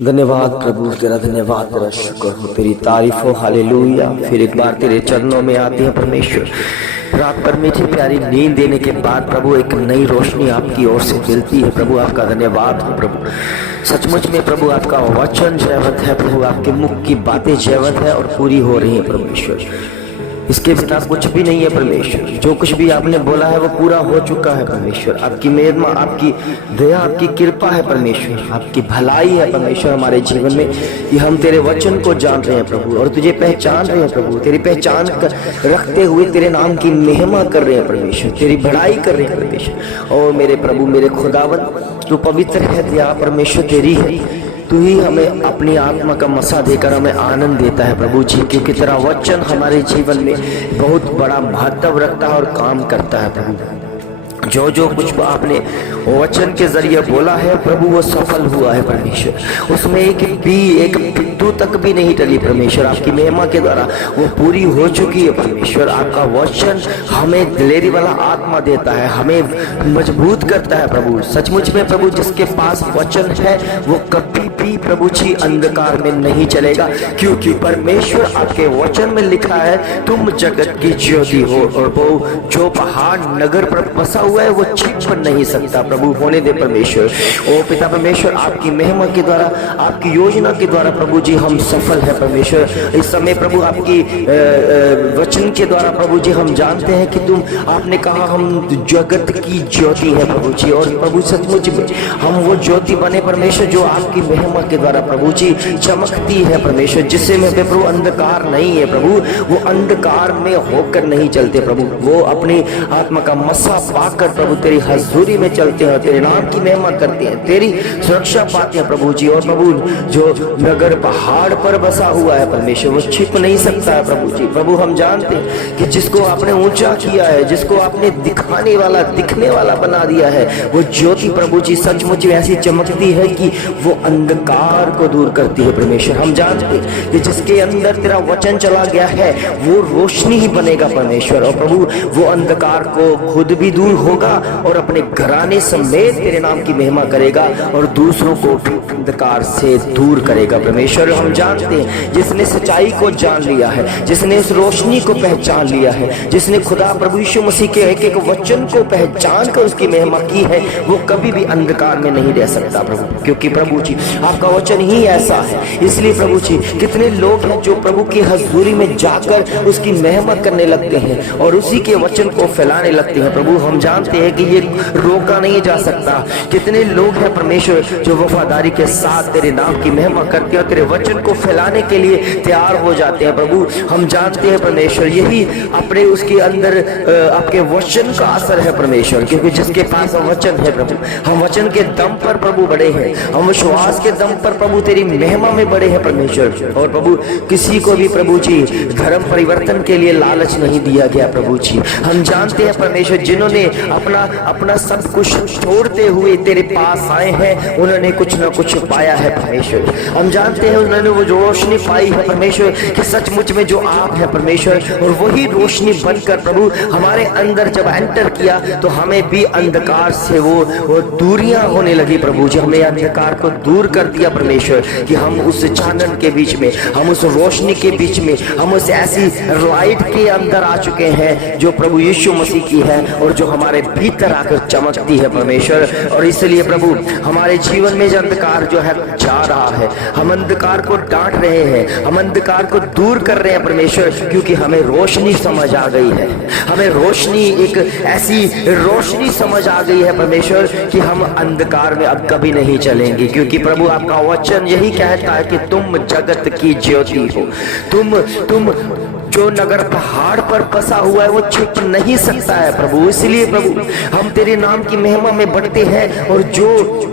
धन्यवाद प्रभु, तेरा धन्यवाद, तेरा शुक्र हो, तेरी तारीफ हो। हालेलुया। फिर एक बार तेरे चरणों में आते हैं परमेश्वर। रात भर मीठी प्यारी नींद देने के बाद प्रभु एक नई रोशनी आपकी ओर से मिलती है। प्रभु आपका धन्यवाद हो प्रभु। सचमुच में प्रभु आपका वचन जयवत है प्रभु, आपके मुख की बातें जयवत है और पूरी हो रही है परमेश्वर। इसके बिना कुछ भी नहीं है परमेश्वर। जो कुछ भी आपने बोला है वो पूरा हो चुका है परमेश्वर। आपकी महिमा, आपकी दया, आपकी कृपा है परमेश्वर, आपकी भलाई है परमेश्वर हमारे जीवन में कि हम तेरे वचन को जान रहे हैं प्रभु और तुझे पहचान रहे हैं प्रभु। तेरी पहचान रखते हुए तेरे नाम की महिमा कर रहे हैं परमेश्वर, तेरी बड़ाई कर रहे हैं परमेश्वर। और मेरे प्रभु, मेरे खुदावन, तू पवित्र है, दया परमेश्वर तेरी है। तू ही हमें अपनी आत्मा का मसा देकर हमें आनंद देता है प्रभु जी, क्योंकि तेरा वचन हमारे जीवन में बहुत बड़ा महत्व रखता है और काम करता है प्रभु। जो जो कुछ आपने वचन के जरिए बोला है प्रभु वो सफल हुआ है परमेश्वर। उसमें एक बिंदु तक भी नहीं टली परमेश्वर। आपकी महिमा के द्वारा वो पूरी हो चुकी है परमेश्वर। आपका वचन हमें दिलेरी वाला आत्मा देता है, हमें मजबूत करता है प्रभु। सचमुच में प्रभु जिसके पास वचन है वो कभी भी प्रभु जी अंधकार में नहीं चलेगा, क्योंकि परमेश्वर आपके वचन में लिखा है तुम जगत की ज्योति हो। और वो जो पहाड़ नगर पर बसा हुआ है वो छिप नहीं सकता प्रभु। होने दे परमेश्वर। ओ पिता परमेश्वर, आपकी महिमा के द्वारा, आपकी योजना के द्वारा प्रभु जी हम सफल है परमेश्वर। इस समय प्रभु आपकी वचन के द्वारा प्रभु जी हम जानते हैं कि तुम, आपने कहा हम जगत की ज्योति है प्रभु जी। और प्रभु सचमुच में हम वो ज्योति बने परमेश्वर जो आपकी महिमा के द्वारा प्रभु जी चमकती है परमेश्वर, जिससे में प्रभु अंधकार नहीं है प्रभु। वो अंधकार में होकर नहीं चलते प्रभु, वो अपनी आत्मा का मसा पाकर प्रभु तेरी हजूरी में चलते हैं, तेरे नाम की महिमा करते हैं, तेरी सुरक्षा पाते हैं प्रभु जी। और प्रभु जो नगर पहाड़ पर बसा हुआ है परमेश्वर वो छिप नहीं सकता है प्रभु जी। प्रभु हम जानते हैं कि जिसको आपने ऊंचा किया है, जिसको आपने दिखाने वाला, दिखने वाला बना दिया है, वो ज्योति प्रभु जी सचमुच ऐसी चमकती है कि वो अंधकार को दूर करती है परमेश्वर। हम जानते हैं कि जिसके अंदर तेरा वचन चला गया है वो रोशनी ही बनेगा परमेश्वर। और प्रभु वो अंधकार को खुद भी दूर होगा और अपने घराने समेत तेरे नाम की महिमा करेगा और दूसरों को भी अंधकार से दूर करेगा परमेश्वर। हम जानते हैं जिसने सच्चाई को जान लिया है, जिसने उस रोशनी को पहचान लिया है, जिसने खुदा प्रभु यीशु मसीह के एक एक वचन को पहचान कर उसकी महिमा की है, वो कभी भी अंधकार में नहीं रह सकता प्रभु, क्योंकि प्रभु जी आपका वचन ही ऐसा है। इसलिए प्रभु जी कितने लोग हैं जो प्रभु की हजूरी में जाकर उसकी महिमा करने लगते हैं और उसी के वचन को फैलाने लगते हैं प्रभु। हम जानते हैं कि ये रोका नहीं जा सकता। कितने लोग हैं परमेश्वर जो वफादारी के साथ तेरे नाम की महिमा करते हैं और तेरे वचन को फैलाने के लिए तैयार हो जाते हैं प्रभु। हम जानते हैं परमेश्वर यही अपने उसके अंदर आपके वचन का असर है परमेश्वर, क्योंकि जिसके पास वचन है प्रभु, हम वचन के दम पर प्रभु बड़े हैं, हम विश्वास के दम पर प्रभु तेरी महिमा में बड़े हैं परमेश्वर। और प्रभु किसी को भी प्रभु जी धर्म परिवर्तन के लिए लालच नहीं दिया गया प्रभु जी। हम जानते हैं परमेश्वर जिन्होंने अपना सब कुछ छोड़ते हुए तेरे पास आए हैं उन्होंने कुछ ना कुछ पाया है परमेश्वर। हम जानते हैं उन्होंने वो जो रोशनी पाई है परमेश्वर कि सचमुच में जो आप है परमेश्वर, और वही रोशनी बनकर प्रभु हमारे अंदर जब एंटर किया तो हमें भी अंधकार से वो दूरियां होने लगी प्रभु जी। हमें अंधकार को दूर कर दिया परमेश्वर कि हम उस चानन के बीच में, हम उस रोशनी के बीच में, हम उस ऐसी लाइट के अंदर आ चुके हैं जो प्रभु यीशु मसीह की है और जो हमारे भीतर आकर चमकती है परमेश्वर। और इसलिए प्रभु हमारे जीवन में जो अंधकार जो है जा रहा है, हम अंधकार को डांट रहे हैं, हम अंधकार को दूर कर रहे हैं परमेश्वर, क्योंकि हमें रोशनी समझ आ गई है। हमें रोशनी, एक ऐसी रोशनी समझ आ गई है परमेश्वर कि हम अंधकार में अब कभी नहीं चलेंगे, क्योंकि प्रभु आपका वचन यही कहता है कि तुम जगत की ज्योति हो। तुम जो नगर पहाड़ पर बसा हुआ है वो छिप नहीं सकता है प्रभु। इसलिए प्रभु हम तेरे नाम की महिमा में बढ़ते हैं और जो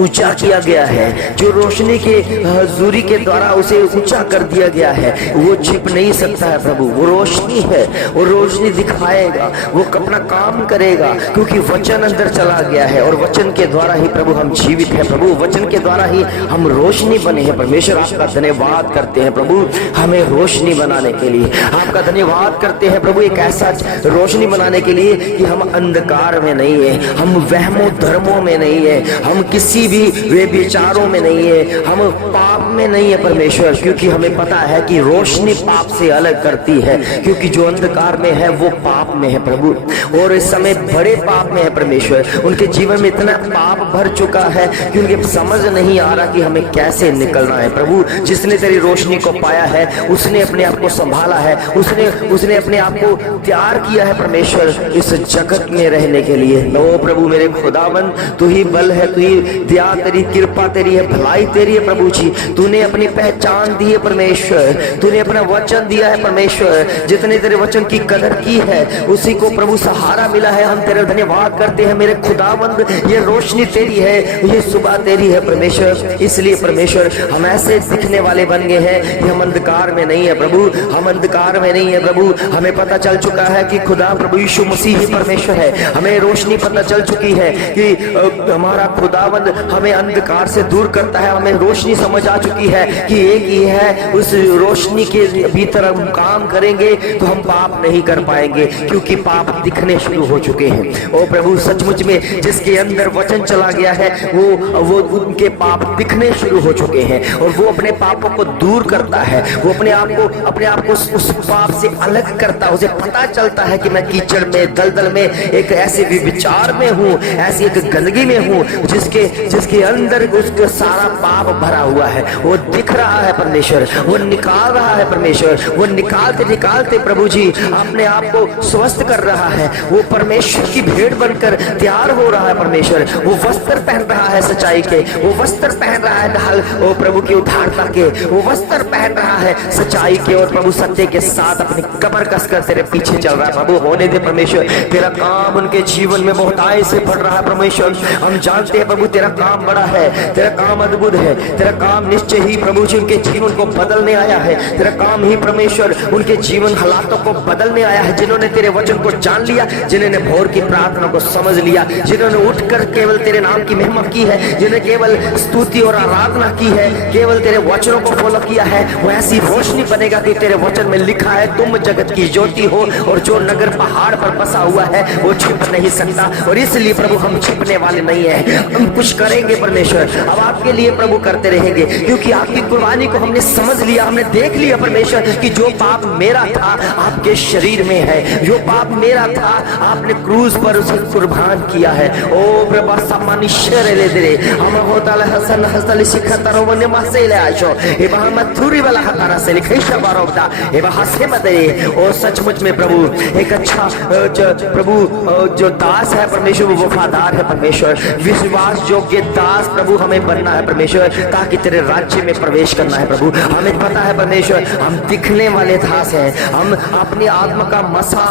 ऊंचा किया गया है, जो रोशनी के हजूरी के द्वारा उसे ऊंचा कर दिया गया है, वो छिप नहीं सकता है प्रभु। वो रोशनी है, वो रोशनी दिखाएगा, वो अपना काम करेगा, क्योंकि वचन अंदर चला गया है और वचन के द्वारा ही प्रभु हम जीवित हैं प्रभु। वचन के द्वारा ही हम रोशनी बने हैं परमेश्वर। आपका धन्यवाद करते हैं प्रभु हमें रोशनी बनाने के लिए। आपका धन्यवाद करते हैं प्रभु एक ऐसा रोशनी बनाने के लिए कि हम अंधकार में नहीं है, हम वहमों धर्मों में नहीं है, हम किसी किसी भी वे विचारों में नहीं है, हम पाप में नहीं है परमेश्वर, क्योंकि हमें पता है कि रोशनी पाप से अलग करती है, क्योंकि जो अंधकार में है वो पाप में है प्रभु, और इस समय बड़े पाप में है परमेश्वर। उनके जीवन में इतना पाप भर चुका है कि उनके समझ नहीं आ रहा कि हमें कैसे निकलना है प्रभु। जिसने तेरी रोशनी को पाया है उसने अपने आप को संभाला है, उसने अपने आप को तैयार किया है परमेश्वर इस जगत में रहने के लिए। ओ प्रभु मेरे खुदाबंद, तू ही बल है, तू ही दया तेरी, कृपा तेरी है, भलाई तेरी है प्रभु जी। तूने अपनी पहचान दी है परमेश्वर, तूने अपना वचन दिया है परमेश्वर। जितने तेरे वचन की कदर की है उसी को प्रभु सहारा मिला है। हम तेरा धन्यवाद करते हैं मेरे खुदाबंद, ये रोशनी तेरी है, ये सुबह तेरी है परमेश्वर। इसलिए परमेश्वर हम ऐसे दिखने वाले बन गए हैं कि हम अंधकार में नहीं है प्रभु, हम अंधकार में नहीं है प्रभु। हमें पता चल चुका है कि खुदा प्रभु यीशु मसीह ही परमेश्वर है। हमें रोशनी पता चल चुकी है कि हमारा खुदाबंद हमें अंधकार से दूर करता है। हमें रोशनी समझ आ चुकी है कि एक ही है, उस रोशनी के भीतर हम काम करेंगे तो हम पाप नहीं कर पाएंगे, क्योंकि पाप दिखने शुरू हो चुके हैं। ओ प्रभु सचमुच में जिसके अंदर वचन चला गया है वो उनके पाप दिखने शुरू हो चुके हैं, और वो अपने पापों को दूर करता है। वो अपने आप को उस पाप से अलग करता है। उसे पता चलता है कि मैं कीचड़ में, दलदल में, एक ऐसे विचार में हूँ, ऐसी एक गंदगी में हूँ जिसके अंदर उसका सारा पाप भरा हुआ है। वो दिख रहा है परमेश्वर, वो निकाल रहा है परमेश्वर, वो निकालते निकालते प्रभु जी अपने आप को स्वस्थ कर रहा है। वो परमेश्वर की भेंट बनकर तैयार हो रहा है परमेश्वर। वो वस्त्र पहन रहा है सच्चाई के, वो वस्त्र पहन रहा है ढाल वो प्रभु की उद्धारता के, वो वस्त्र पहन रहा है सच्चाई के और प्रभु सत्य के साथ अपनी कमर कसकर तेरे पीछे चल रहा है प्रभु। होने दे परमेश्वर, तेरा काम उनके जीवन में बहुत आय से बढ़ रहा है परमेश्वर। हम जानते हैं प्रभु तेरा काम बड़ा है, तेरा काम अद्भुत है, तेरा काम निश्चय ही प्रभु जी उनके जीवन को बदलने आया है। तेरा काम ही परमेश्वर उनके जीवन हालातों को बदलने आया है। जिन्होंने तेरे वचन को जान लिया, जिन्होंने भोर की प्रार्थना को समझ लिया, जिन्होंने उठकर केवल तेरे नाम की महिमा की है, जिन्होंने केवल स्तुति और आराधना की है, केवल तेरे वचनों को फॉलो किया है, वो ऐसी रोशनी बनेगा कि तेरे वचन में लिखा है तुम जगत की ज्योति हो, और जो नगर पहाड़ पर बसा हुआ है वो छिप नहीं सकता। और इसलिए प्रभु हम छिपने वाले नहीं है, हम कुछ करेंगे परमेश्वर, अब आपके लिए प्रभु करते रहेंगे, क्योंकि आपकी कुर्बानी को हमने समझ लिया, हमने देख लिया परमेश्वर कि जो पाप मेरा था आपके शरीर में है, जो पाप मेरा था आपने क्रूज पर उसे कुर्बान किया है। ओ प्रभु सम्मानिश्वर ले दे हम होता हसन हसल शिखतरो वने मासेले आशो ए मोहम्मद थुरी वाला हतारा से लिखैसा बारोदा ए हसे मते। ओ सचमुच में प्रभु एक अच्छा प्रभु जो दास है परमेश्वर वो वफादार है परमेश्वर, विश्वास योग्य दास प्रभु हमें बनना है परमेश्वर, ताकि तेरे राज्य में प्रवेश करना है प्रभु। हमें पता है परमेश्वर हम दिखने वाले दास हैं, हम अपनी आत्मा का मसा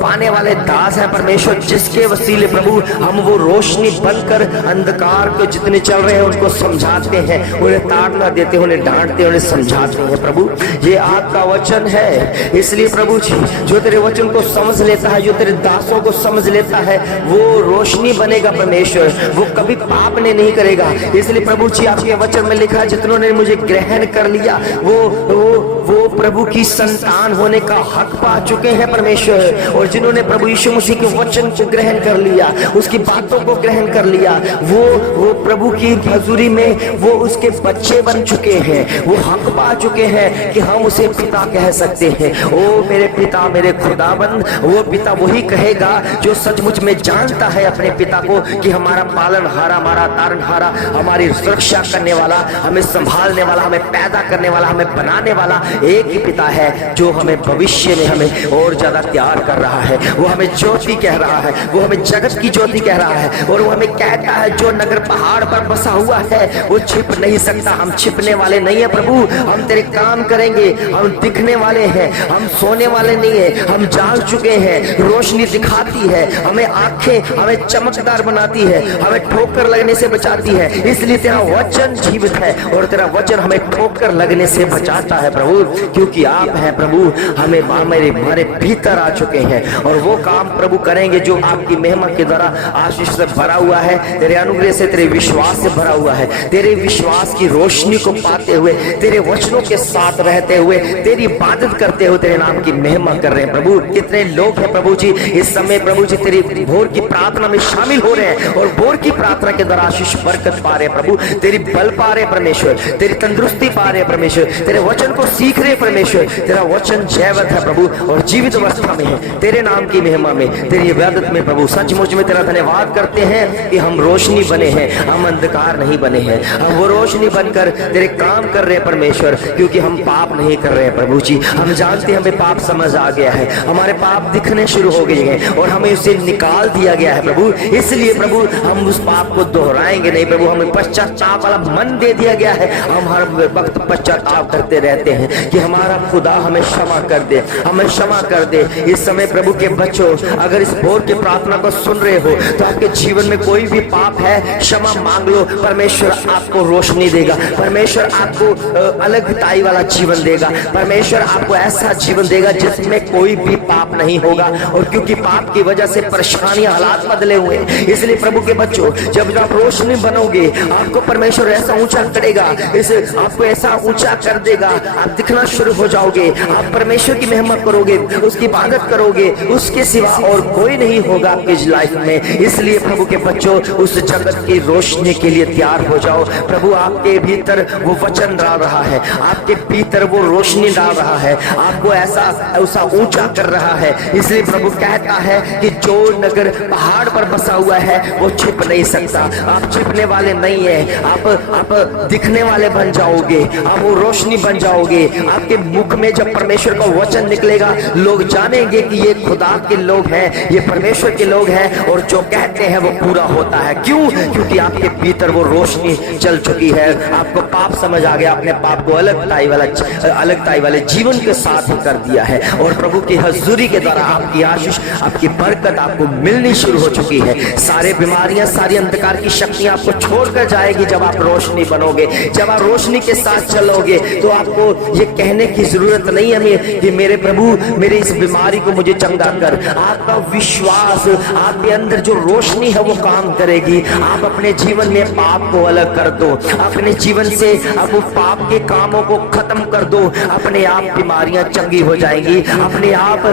पाने वाले दास हैं परमेश्वर, जिसके वसीले प्रभु हम वो रोशनी बनकर अंधकार को जितने चल रहे हैं उनको समझाते हैं, उन्हें ताड़ना देते हैं, उन्हें डांटते हैं, उन्हें समझाते हैं प्रभु। ये आपका वचन है, इसलिए प्रभु जी जो तेरे वचन को समझ लेता है, जो तेरे दासों को समझ लेता है वो रोशनी बनेगा परमेश्वर, वो कभी पाप नहीं करेगा। इसलिए प्रभु जी आपके वचन में लिखा है जितनों ने मुझे ग्रहण कर लिया वो प्रभु की संतान होने का हक पा चुके हैं परमेश्वर, और जिन्होंने प्रभु यीशु मसीह के वचन को ग्रहण कर लिया, उसकी बातों को ग्रहण कर लिया, वो प्रभु की हजूरी में वो उसके बच्चे बन चुके हैं, वो हक पा चुके हैं कि हम उसे पिता कह सकते हैं। ओ मेरे पिता मेरे खुदाबंद, वो पिता वही कहेगा जो सचमुच में जानता है अपने पिता को कि हमारा पालनहारा, हमारा तारनहारा, हमारी सुरक्षा करने वाला, हमें संभालने वाला, हमें पैदा करने वाला, हमें बनाने वाला एक ही पिता है, जो हमें भविष्य में हमें और ज्यादा तैयार कर रहा है। वो हमें ज्योति कह रहा है, वो हमें जगत की ज्योति कह रहा है, और वो हमें कहता है जो नगर पहाड़ पर बसा हुआ है वो छिप नहीं सकता। हम छिपने वाले नहीं है प्रभु, हम तेरे काम करेंगे, हम दिखने वाले हैं, हम सोने वाले नहीं है, हम जाग चुके हैं। रोशनी दिखाती है हमें, आंखें हमें चमकदार बनाती है, हमें ठोकर लगने से बचाती है। इसलिए तेरा वचन जीवित है और तेरा वचन हमें ठोकर लगने से बचाता है प्रभु, क्योंकि आप हैं प्रभु, हमें हमारे भीतर आ चुके हैं, और वो काम प्रभु करेंगे जो आपकी महिमा के द्वारा आशीष से भरा हुआ है, तेरे अनुग्रह से, तेरे विश्वास से भरा हुआ है। तेरे विश्वास की रोशनी को पाते हुए, तेरे वचनों के साथ रहते हुए, तेरी इबादत करते हुए तेरे नाम की महिमा कर रहे हैं प्रभु। कितने लोग हैं प्रभु जी इस समय प्रभु जी तेरी भोर की प्रार्थना में शामिल हो रहे हैं, और भोर की प्रार्थना के द्वारा आशीष बरकत पा रहे प्रभु, तेरी बल पा रहे परमेश्वर, तेरी तंदुरुस्ती पा रहे परमेश्वर, तेरे वचन को सीख रहे परमेश्वर। तेरा वचन जैवत है प्रभु और जीवित अवस्था में है। तेरे नाम की महिमा में, तेरी इबादत में प्रभु सचमुच में तेरा धन्यवाद करते हैं कि हम रोशनी बने हैं, हम अंधकार नहीं बने हैं। हम वो रोशनी बनकर तेरे काम कर रहे हैं परमेश्वर, क्योंकि हम पाप नहीं कर रहे हैं प्रभु जी। हम जानते हैं हमें पाप समझ आ गया है, हमारे पाप दिखने शुरू हो गए हैं और हमें उसे निकाल दिया गया है प्रभु। इसलिए प्रभु हम उस पाप को दोहराएंगे नहीं प्रभु, हमें पश्चाताप वाला मन दे दिया गया है। हम हर वक्त पश्चाताप करते रहते हैं कि हमारा खुदा हमें क्षमा कर दे, हमें क्षमा कर दे। इस समय प्रभु के बच्चों, अगर इस भोर की प्रार्थना को सुन रहे हो तो आपके जीवन में कोई भी पाप है, क्षमा मांग लो। परमेश्वर आपको रोशनी देगा, परमेश्वर आपको अलगताई वाला जीवन देगा, परमेश्वर आपको ऐसा जीवन देगा जिसमें कोई भी पाप नहीं होगा। और क्योंकि पाप की वजह से परेशानियां, हालात बदले हुए, इसलिए प्रभु के बच्चों, जब आप रोशनी बनोगे आपको परमेश्वर ऐसा ऊंचा करेगा, इसे आपको ऐसा ऊंचा कर देगा, आप दिखना शुरू हो जाओगे। आप परमेश्वर की महिमा करोगे, उसकी इबादत करोगे, उसके सिवा और कोई नहीं होगा आपकी लाइफ में। इसलिए प्रभु के बच्चों, उस जगत की रोशनी के लिए तैयार हो जाओ। प्रभु आपके भीतर वो वचन डाल रहा है, आपके भीतर वो रोशनी डाल रहा है, आपको ऐसा ऊंचा कर रहा है। इसलिए प्रभु कहता है कि जो नगर पहाड़ पर बसा हुआ है वो छिप नहीं सकता। आप छिपने वाले नहीं है, आप दिखने वाले बन जाओगे, आप वो रोशनी बन जाओगे। आपके मुख में जब परमेश्वर का वचन निकलेगा, लोग जानेंगे कि ये खुदा के लोग हैं, ये परमेश्वर के लोग हैं, और जो कहते हैं वो पूरा होता है। क्यों? क्योंकि आपके भीतर वो रोशनी चल चुकी है। आपको पाप समझ आ गया, अपने पाप को अलगताई वाले जीवन के साथ ही कर दिया है, और प्रभु की हजूरी के द्वारा आपकी आशीष, आपकी बरकत आपको मिलनी शुरू हो चुकी है। सारे बीमारियां, सारी अंधकार की शक्तियां आपको छोड़कर जाएगी जब आप रोशनी बनोगे। जब आप रोशनी के साथ चलोगे तो आपको ये कहने की जरूरत नहीं है कि मेरे प्रभु मेरी इस बीमारी को मुझे चंगा कर। आपका विश्वास, आपके अंदर जो रोशनी है वो काम करेगी। आप अपने जीवन में पाप को अलग कर दो, अपने जीवन से आप पाप के कामों को खत्म कर दो, अपने आप बीमारियां चंगी हो जाएंगी। अपने आप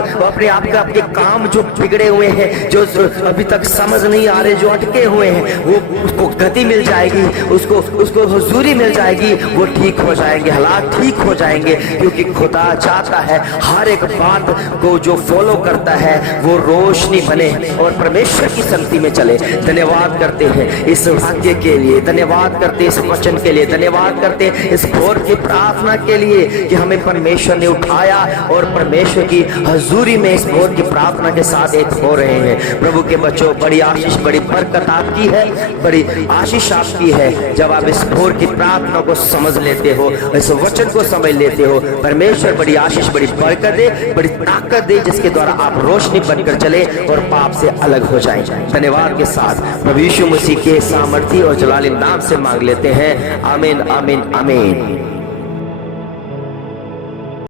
आपके काम जो बिगड़े हुए हैं, जो अभी तक समझ नहीं आ रहे, जो अटके हुए हैं, वो उसको गति मिल जाएगी, उसको हुजूरी मिल जाएगी, वो ठीक हो जाएंगे, हालात ठीक हो जाएंगे। क्योंकि खुदा चाहता है हर एक बात को जो फॉलो करता है वो रोशनी बने और परमेश्वर की संगति में चले। धन्यवाद करते हैं इस भाग्य के लिए, धन्यवाद करते हैं इस वचन के लिए, धन्यवाद करते हैं इस भोर की प्रार्थना के लिए कि हमें परमेश्वर ने उठाया और परमेश्वर की हजूरी में इस भोर की प्रार्थना के साथ एक हो रहे हैं। प्रभु के बच्चों, बड़ी आशीष, बड़ी बरकत आपकी है, बड़ी आशीष आपकी है जब आप इस भोर की प्रार्थना को समझ लेते हो, इस वचन को समझ लेते हो। परमेश्वर बड़ी आशीष, बड़ी बरकत दे, बड़ी ताकत दे, जिसके द्वारा आप रोशनी बनकर चले और पाप से अलग हो जाएं। धन्यवाद के साथ प्रभु यीशु मसीह के सामर्थी और जलाली नाम से मांग लेते हैं। आमीन, आमीन, आमीन।